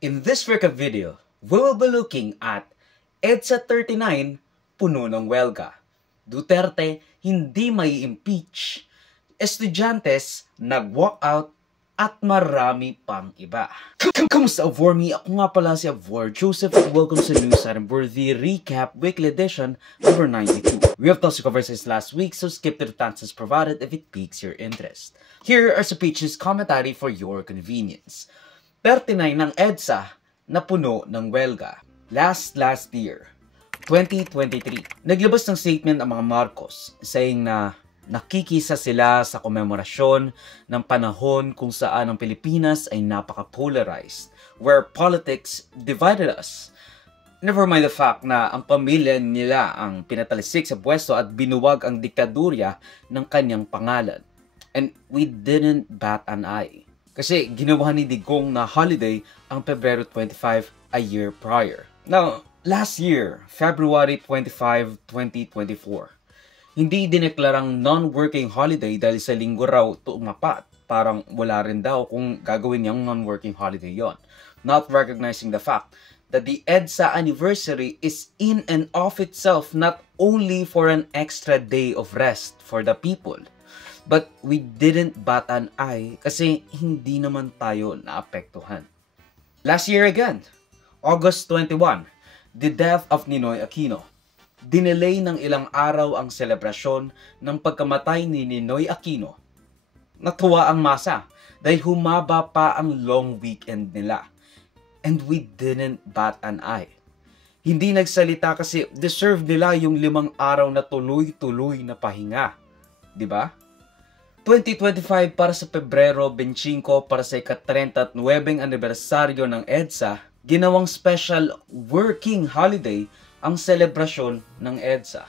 In this recap video, we will be looking at EDSA 39, puno ng welga. Duterte, hindi may impeach. Estudyantes, nag-walk out at marami pang iba. Kamusta Avorme? Ako nga pala si Avor Joseph at welcome sa News Item Worthy Recap Weekly Edition number 92. We have tons to cover since last week, so skip to the answers provided if it piques your interest. Here are some pages commentary for your convenience. 39 ng EDSA na puno ng welga. Last year, 2023, naglabas ng statement ang mga Marcos saying na nakikisa sila sa komemorasyon ng panahon kung saan ang Pilipinas ay napaka-polarized, where politics divided us. Never mind the fact na ang pamilya nila ang pinatalisik sa pwesto at binuwag ang diktadurya ng kanyang pangalan. And we didn't bat an eye. Kasi ginawa ni Digong na holiday ang Pebrero 25 a year prior. Now, last year, February 25, 2024, hindi dineklarang non-working holiday dahil sa linggo raw tumapat. Parang wala rin daw kung gagawin niyang non-working holiday yon. Not recognizing the fact that the EDSA anniversary is in and of itself not only for an extra day of rest for the people, but we didn't bat an eye kasi hindi naman tayo naapektuhan. Last year again, August 21, the death of Ninoy Aquino. Dinelay ng ilang araw ang selebrasyon ng pagkamatay ni Ninoy Aquino. Natuwa ang masa dahil humaba pa ang long weekend nila. And we didn't bat an eye. Hindi nagsalita kasi deserve nila yung 5 araw na tuloy-tuloy na pahinga. Diba? 2025 para sa Pebrero 25 para sa ika-39 anibersaryo ng EDSA, ginawang special working holiday ang selebrasyon ng EDSA.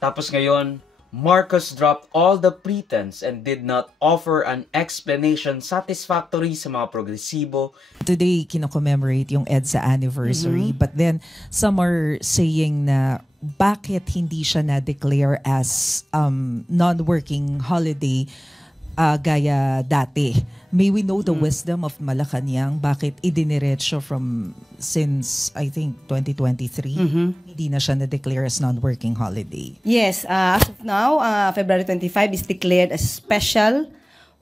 Tapos ngayon, Marcos dropped all the pretense and did not offer an explanation satisfactory sa mga progresibo. Today, kino-commemorate yung EDSA anniversary, but then some are saying na bakit hindi siya na-declare as non-working holiday gaya dati. May we know the wisdom of Malacanang, bakit idiniretso from since I think 2023, hindi na siya na-declare as non-working holiday. Yes, as of now, February 25 is declared a special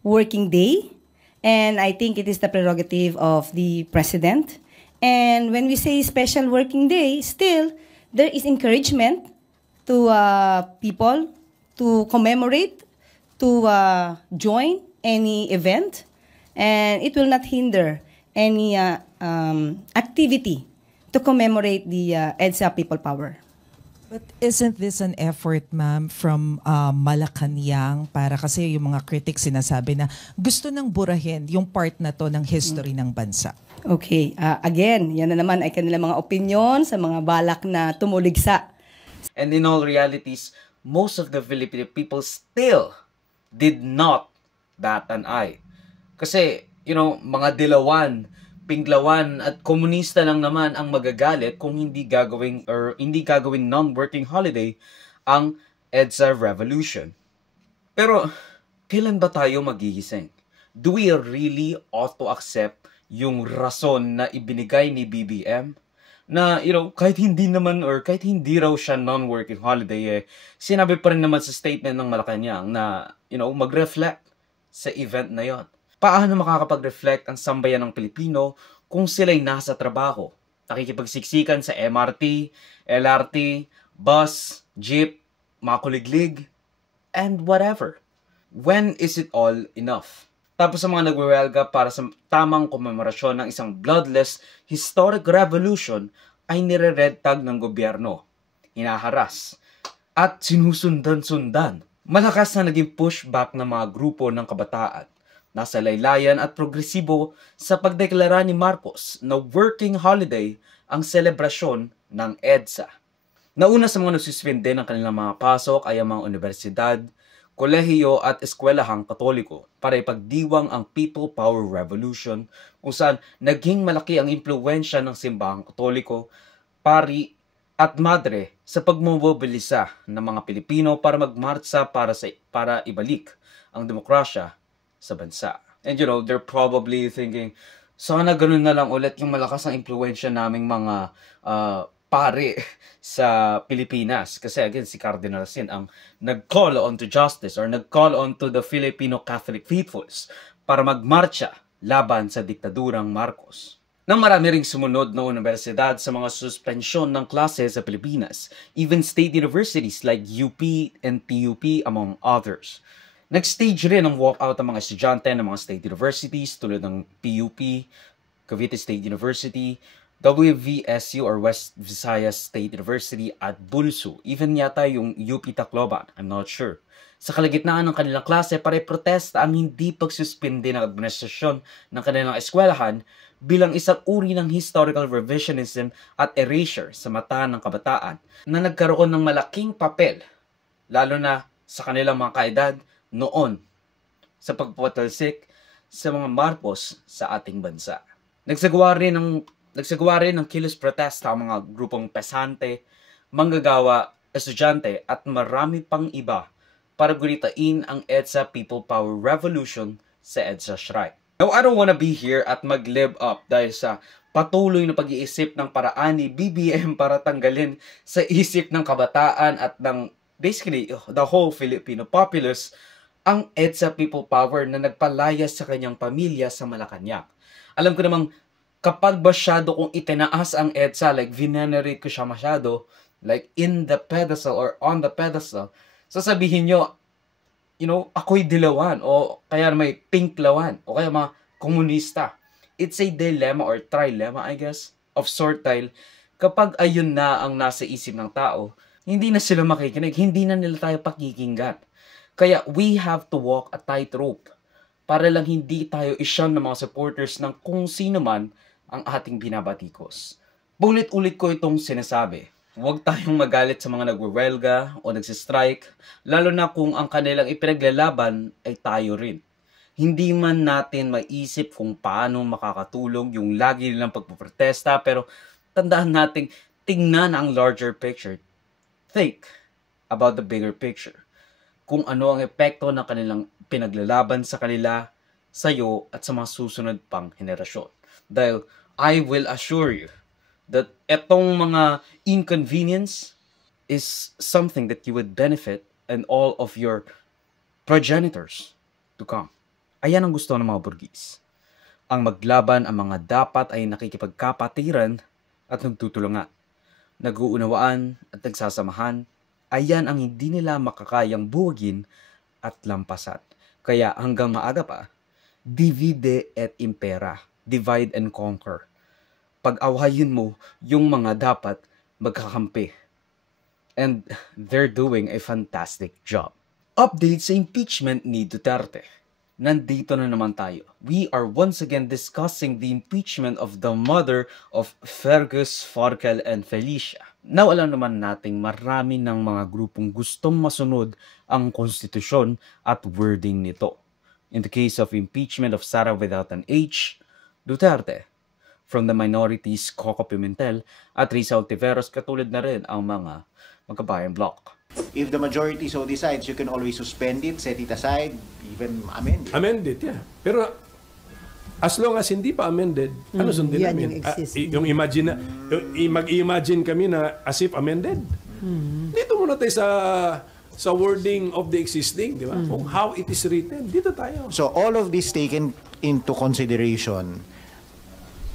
working day, and I think it is the prerogative of the President. And when we say special working day, still, there is encouragement to people to commemorate, to join any event, and it will not hinder any activity to commemorate the EDSA People Power. But isn't this an effort, ma'am, from Malacanang para kasi yung mga critics sinasabi na gusto nang burahin yung part na to ng history ng bansa? Okay, again, yan na naman ay kanilang mga opinion sa mga balak na tumuligsa. And in all realities, most of the Filipino people still did not bat an eye. Kasi, mga Dilawan, Pinglawan at komunista lang naman ang magagalit kung hindi gagawing non-working holiday ang EDSA Revolution. Pero, kailan ba tayo magigising? Do we really ought to accept yung rason na ibinigay ni BBM? Na, kahit hindi naman or kahit hindi raw siya non-working holiday, sinabi pa rin naman sa statement ng Malacanang na, mag-reflect sa event na yon. Paano makakapag-reflect ang sambayan ng Pilipino kung sila'y nasa trabaho, nakikipagsiksikan sa MRT, LRT, bus, jeep, mga kuliglig, and whatever? When is it all enough? Tapos sa mga nagwewelga para sa tamang komemorasyon ng isang bloodless historic revolution ay nire-red tag ng gobyerno, hinaharas, at sinusundan-sundan. Malakas na naging pushback ng mga grupo ng kabataan, nasa laylayan at progresibo sa pagdeklara ni Marcos na working holiday ang selebrasyon ng EDSA. Nauna sa mga nagsuspende ng kanilang mga pasok ay ang mga universidad, kolehiyo at eskwelahang katoliko para ipagdiwang ang People Power Revolution kung saan naging malaki ang impluwensya ng simbahang katoliko, pari at madre sa pagmobilisa ng mga Pilipino para magmarsa para ibalik ang demokrasya sa bansa. And they're probably thinking, Sana ganun na lang ulit yung malakas ang impluwensya naming mga pare sa Pilipinas. Kasi again, si Cardinal Sin ang nag-call on to justice or nag-call on to the Filipino Catholic faithfuls para magmarcha laban sa diktadurang Marcos. Nang marami ring sumunod na universidad sa mga suspensyon ng klase sa Pilipinas, even state universities like UP and TUP among others. Nag-stage rin ang walkout ang mga estudyante ng mga state universities tulad ng PUP, Cavite State University, WVSU or West Visayas State University at BULSU. Even yata yung UP Tacloban, I'm not sure. Sa kalagitnaan ng kanilang klase, protesta ang hindi pagsuspindi ng administrasyon ng kanilang eskwelahan bilang isang uri ng historical revisionism at erasure sa mata ng kabataan na nagkaroon ng malaking papel, lalo na sa kanilang mga kaedad, noon sa pagpapatalsik sa mga Marcos sa ating bansa. Nagsagawa rin ng kilos protesta ang mga grupong pesante, manggagawa, estudyante at marami pang iba para gulitain ang EDSA People Power Revolution sa EDSA Shrine. Now, I don't wanna be here at mag-live up dahil sa patuloy na pag-iisip ng paraan ni BBM para tanggalin sa isip ng kabataan at ng basically the whole Filipino populace ang EDSA People Power na nagpalayas sa kanyang pamilya sa Malacanang. Alam ko namang kapag masyado kong itinaas ang EDSA, like venerate ko siya masyado, like in the pedestal or on the pedestal, sasabihin nyo, ako'y dilawan o kaya may pink lawan o kaya mga komunista. It's a dilemma or trilemma, I guess, of sort dahil kapag ayun na ang nasa isip ng tao, hindi na sila makikinig, hindi na nila tayo pakikinggan. Kaya we have to walk a tightrope para lang hindi tayo isyan ng mga supporters ng kung sino man ang ating binabatikos. Ulit-ulit ko itong sinasabi. Huwag tayong magalit sa mga nagwewelga o nagsistrike, lalo na kung ang kanilang ipinaglalaban ay tayo rin. Hindi man natin maisip kung paano makakatulong yung lagi nilang pagpuprotesta, pero tandaan natin, tingnan ang larger picture. Think about the bigger picture. Kung ano ang epekto ng kanilang pinaglalaban sa kanila, sa'yo at sa mga susunod pang henerasyon. Dahil I will assure you that etong mga inconvenience is something that you would benefit and all of your progenitors to come. Ayan ang gusto ng mga Burgis. Ang maglaban ang mga dapat ay nakikipagkapatiran at nagtutulungan, nag-uunawaan at nagsasamahan. Ayan ang hindi nila makakayang buwagin at lampasan. Kaya hanggang maaga pa, divide et impera, divide and conquer. Pag-awayin mo yung mga dapat magkakampi. And they're doing a fantastic job. Update sa impeachment ni Duterte. Nandito na naman tayo. We are once again discussing the impeachment of the mother of Fergus, Farkel, and Felicia. Now, alam naman nating marami ng mga grupong gustong masunod ang konstitusyon at wording nito. In the case of impeachment of Sara without an H, Duterte. From the minorities, Coco Pimentel at Risa Ontiveros, katulad na rin ang mga magkabayang bloc. If the majority so decides, you can always suspend it, set it aside, even amend it. Amend it, yeah. Pero as long as hindi pa amended, ano sundin namin? Mag-imagine kami na as if amended. Dito muna tayo sa wording of the existing, di ba? Kung how it is written, dito tayo. So all of this taken into consideration,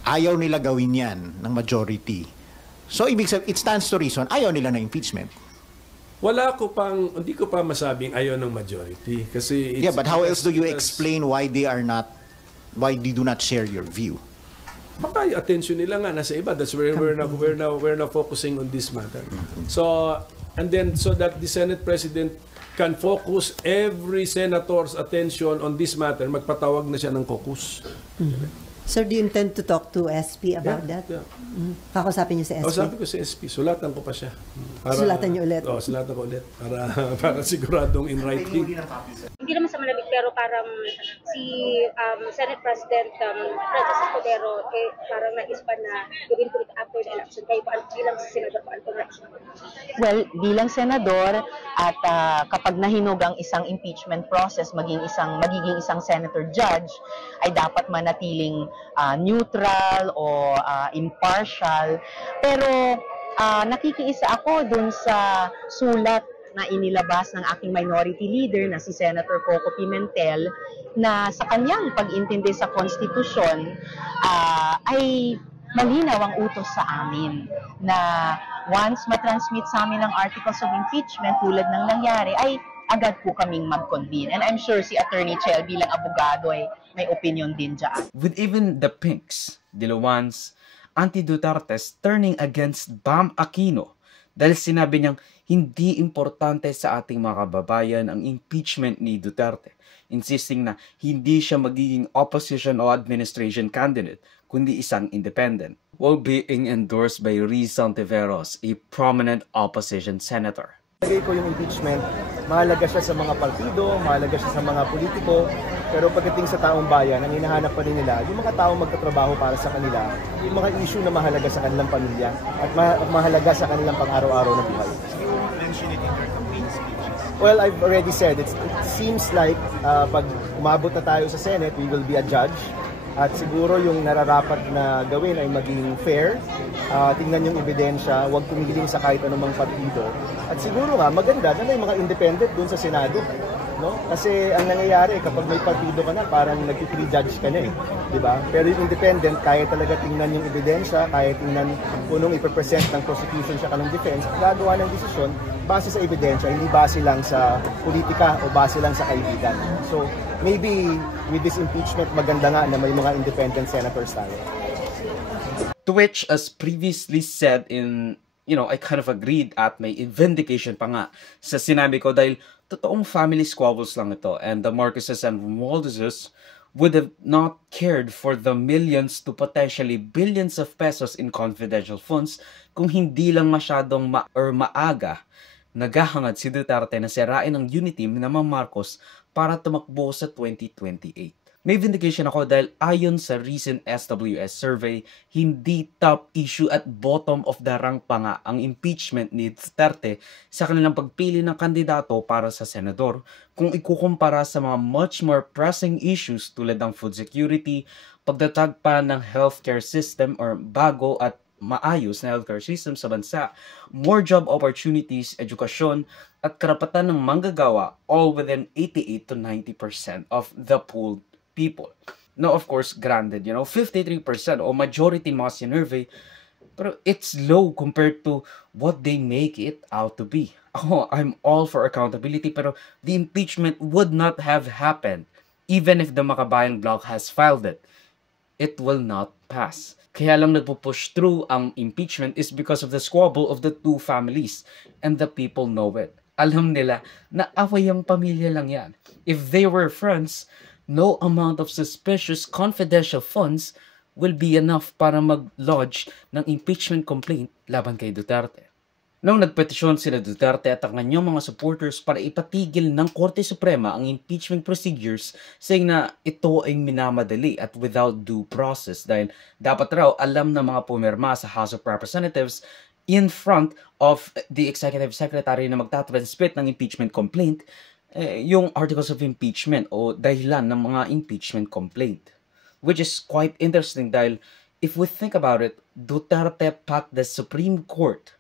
ayaw nila gawin yan ng majority. So ibig sabihin, it stands to reason, ayaw nila na impeachment. Hindi ko pa masabing ayaw ng majority. Kasi yeah, but how else do you explain why they do not share your view? Baka yung attention nila nga nasa iba. That's where we're now focusing on this matter. So, and then so that the Senate President can focus every senator's attention on this matter, magpatawag na siya ng caucus. Sir, do you intend to talk to SP about that? Yeah. Kakusapin niyo sa SP? Kakusapin ko sa SP. Sulatan ko pa siya. Sulatan niyo ulit? Sulatan ko ulit. Para siguradong in writing. hindi naman sa malamig, pero parang si Senate President Francis Escudero, parang naispan na gawin ko after the election. Kayo po, bilang senador po, ano reaction? Well, bilang senador at kapag nahinog ang isang impeachment process, magiging isang senator judge, ay dapat manatiling neutral o impartial. Pero nakikiisa ako dun sa sulat na inilabas ng aking minority leader na si Senator Coco Pimentel na sa kanyang pag-intindi sa konstitusyon ay malinaw ang utos sa amin na once matransmit sa amin ang articles of impeachment tulad ng nangyari ay agad po kaming mag-convene. And I'm sure si Attorney Chel bilang abogado ay may opinion din dyan. With even the Pinks, Dilawans, anti-Dutertes turning against Bam Aquino dahil sinabi niyang hindi importante sa ating mga kababayan ang impeachment ni Duterte, insisting na hindi siya magiging opposition o administration candidate, kundi isang independent, while being endorsed by Riz Santiveros, a prominent opposition senator. Lagay ko yung impeachment, mahalaga siya sa mga partido, mahalaga siya sa mga politiko, pero pagdating sa taong bayan, ang hinahanap pa rin nila, yung mga taong magtatrabaho para sa kanila, yung mga issue na mahalaga sa kanilang pamilya at mahalaga sa kanilang pang-araw-araw na buhay. Well, I've already said, it seems like pag umabot na tayo sa Senate, we will be a judge. At siguro yung nararapat na gawin ay maging fair, tingnan yung ebidensya, huwag kumiling sa kahit anumang partido. At siguro nga, maganda na may mga independent dun sa Senado. No? Kasi ang nangyayari, kapag may partido ka na, parang nag-prejudge ka na eh. Diba? Pero yung independent, kaya talaga tingnan yung ebidensya, kaya tingnan kung ipapresent ng prosecution siya ka ng defense, gagawa ng desisyon base sa ebidensya, hindi base lang sa politika o base lang sa kaibigan. So, maybe with this impeachment, maganda nga na may mga independent senators tayo. To which, as previously said in, I kind of agreed at may vindication pa nga sa sinabi ko dahil totoong family squabbles lang ito and the Marcoses and Romualdeses would have not cared for the millions to potentially billions of pesos in confidential funds kung hindi lang masyadong maaga naghahangad si Duterte na sirain ang unity ng mga Marcos para tumakbo sa 2028. May vindication ako dahil ayon sa recent SWS survey, hindi top issue at bottom of the rank pa nga ang impeachment ni Duterte sa kanilang pagpili ng kandidato para sa senador kung ikukumpara sa mga much more pressing issues tulad ng food security, pagtatag pa ng healthcare system or bago at maayos na healthcare system sa bansa, more job opportunities, edukasyon, at karapatan ng manggagawa all within 88 to 90% of the polled people. Now, of course, granted, 53% o majority in mga sinurvey, pero it's low compared to what they make it out to be. I'm all for accountability, pero the impeachment would not have happened even if the Makabayan Bloc has filed it. It will not pass. Kaya lang nagpo-push through ang impeachment is because of the squabble of the two families and the people know it. Alam nila na away ang pamilya lang yan. If they were friends, no amount of suspicious confidential funds will be enough para mag-lodge ng impeachment complaint laban kay Duterte. Nung nagpetisyon sila Duterte at ang kanyang mga supporters para ipatigil ng Korte Suprema ang impeachment procedures, saying na ito ay minamadali at without due process dahil dapat raw alam ng mga pumirma sa House of Representatives in front of the Executive Secretary na magtatransmit ng impeachment complaint yung articles of impeachment o dahilan ng mga impeachment complaint. Which is quite interesting dahil if we think about it, Duterte packed the Supreme Court.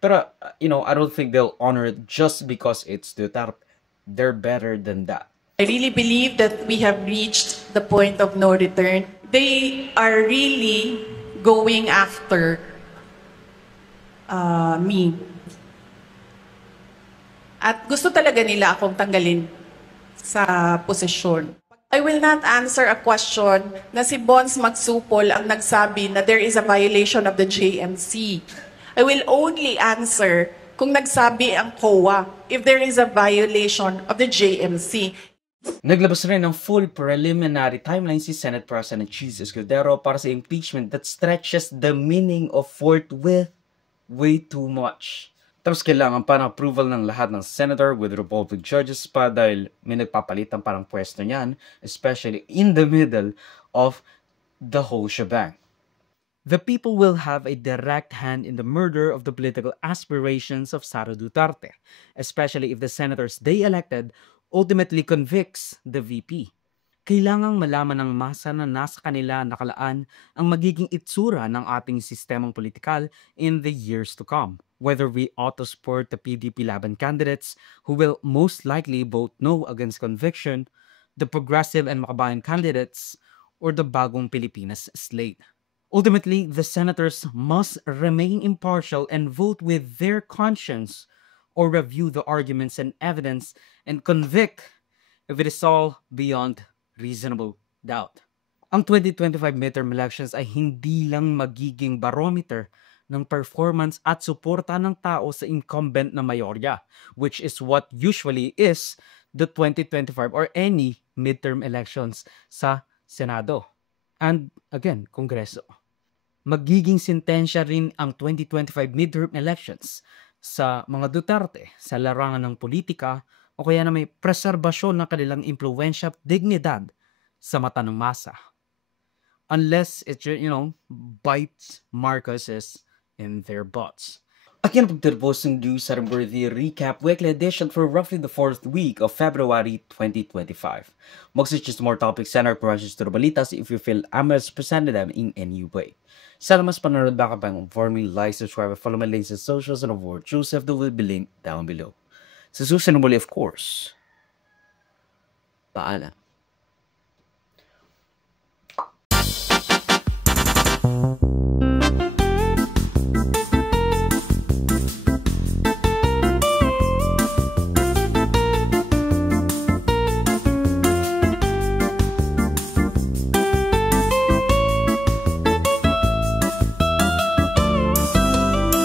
Pero, I don't think they'll honor it just because it's Duterte. They're better than that. I really believe that we have reached the point of no return. They are really going after me. At gusto talaga nila akong tanggalin sa posisyon. I will not answer a question na si Bons Magsupol ang nagsabi na there is a violation of the JMC. I will only answer kung nagsabi ang COA if there is a violation of the JMC. Naglabas rin ng full preliminary timeline si Senate President Cheese Escudero para sa impeachment that stretches the meaning of forthwith way too much. Tapos kailangan pa ng approval ng lahat ng senator with Republican judges pa dahil may nagpapalitan parang pwesto niyan, especially in the middle of the whole shebang. The people will have a direct hand in the murder of the political aspirations of Sara Duterte, especially if the senators they elected ultimately convicts the VP. Kailangang malaman ng masa na nasa kanila nakalaan ang magiging itsura ng ating sistemang politikal in the years to come. Whether we ought to support the PDP Laban candidates who will most likely vote no against conviction, the progressive and makabayan candidates, or the Bagong Pilipinas slate. Ultimately, the senators must remain impartial and vote with their conscience or review the arguments and evidence and convict if it is all beyond reasonable doubt. Ang 2025 midterm elections ay hindi lang magiging barometer ng performance at suporta ng tao sa incumbent na mayorya, which is what usually is the 2025 or any midterm elections sa Senado. And again, Kongreso. Magiging sintensya rin ang 2025 midterm elections sa mga Duterte sa larangan ng politika o kaya na may preserbasyon ng kanilang impluensya at dignidad sa mata ng masa. Unless it, bites Marcoses in their butts. At yan pagtapos ng News at Worthy Recap Weekly Edition for roughly the 4th week of February 2025. Mag-switch to more topics and our questions to the balitas if you feel I must present them in any way. Sana mas panonood ba ka pa for me, like, subscribe, follow my links and socials and avoid Joseph that will be linked down below. Sa susunod muli, of course, paalam.